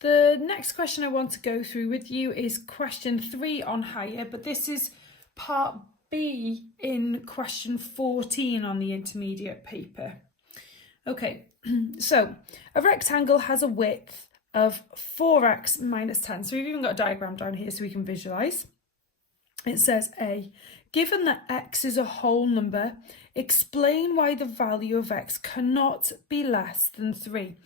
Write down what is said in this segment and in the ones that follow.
The next question I want to go through with you is question 3 on higher, but this is part B in question 14 on the intermediate paper. Okay, so a rectangle has a width of 4x minus 10. So we've even got a diagram down here so we can visualize. It says A, given that x is a whole number, explain why the value of x cannot be less than 3.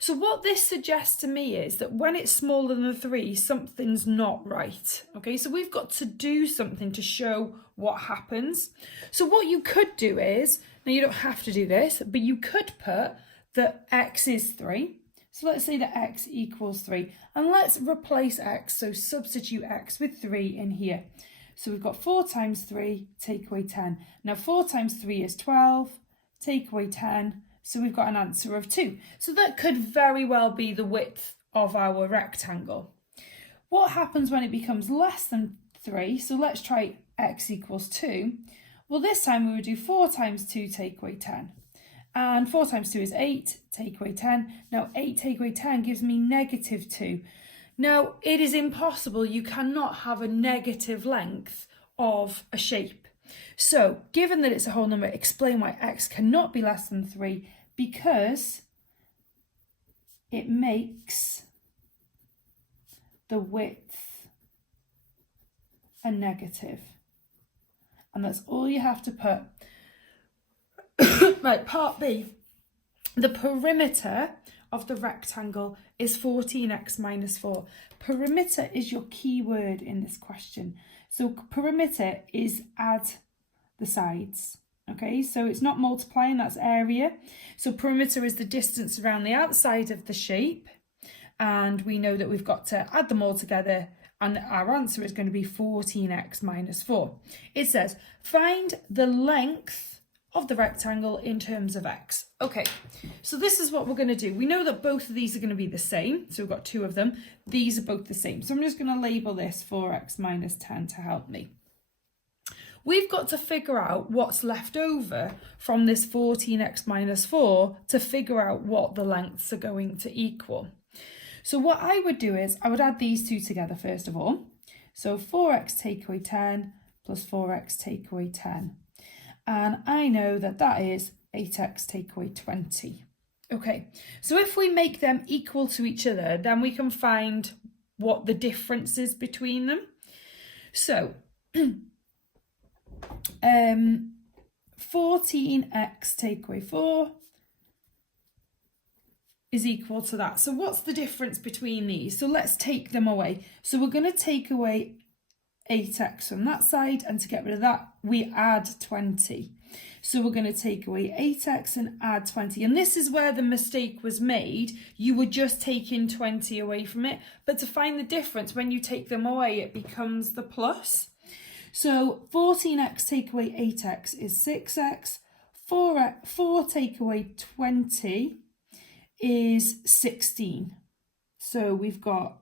So what this suggests to me is that when it's smaller than 3, something's not right. Okay, so we've got to do something to show what happens. So what you could do is, now you don't have to do this, but you could put that x is 3. So let's say that x equals 3. And let's replace x, so substitute x with 3 in here. So we've got 4 times 3, take away 10. Now 4 times 3 is 12, take away 10. So we've got an answer of 2. So that could very well be the width of our rectangle. What happens when it becomes less than 3? So let's try x equals 2. Well, this time we would do 4 times 2, take away 10. And 4 times 2 is 8, take away 10. Now 8 take away 10 gives me negative 2. Now it is impossible, you cannot have a negative length of a shape. So given that it's a whole number, explain why x cannot be less than 3, because it makes the width a negative. And that's all you have to put. Right, part B. The perimeter of the rectangle is 14x minus 4. Perimeter is your key word in this question. So perimeter is add the sides. Okay, so it's not multiplying, that's area. So perimeter is the distance around the outside of the shape. And we know that we've got to add them all together, and our answer is going to be 14x minus 4. It says, find the length of the rectangle in terms of x. Okay, so this is what we're going to do. We know that both of these are going to be the same. So we've got 2 of them. These are both the same. So I'm just going to label this 4x minus 10 to help me. We've got to figure out what's left over from this 14x minus 4 to figure out what the lengths are going to equal. So what I would do is I would add these 2 together first of all. So 4x take away 10 plus 4x take away 10. And I know that that is 8x take away 20. Okay, so if we make them equal to each other, then we can find what the difference is between them. So 14x take away 4 is equal to that. So what's the difference between these? So let's take them away. So we're going to take away 8x from that side, and to get rid of that we add 20. So we're going to take away 8x and add 20, and this is where the mistake was made. You were just taking 20 away from it, but to find the difference when you take them away it becomes the plus. So 14x take away 8x is 6x, 4 take away 20 is 16. So we've got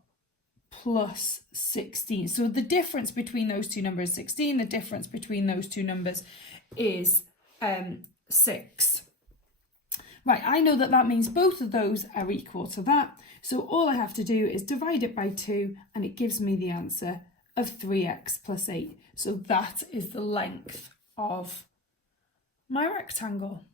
plus 16. So the difference between those two numbers is 16. The difference between those two numbers is 6. Right, I know that that means both of those are equal to that. So all I have to do is divide it by 2 and it gives me the answer of 3x plus 8. So that is the length of my rectangle.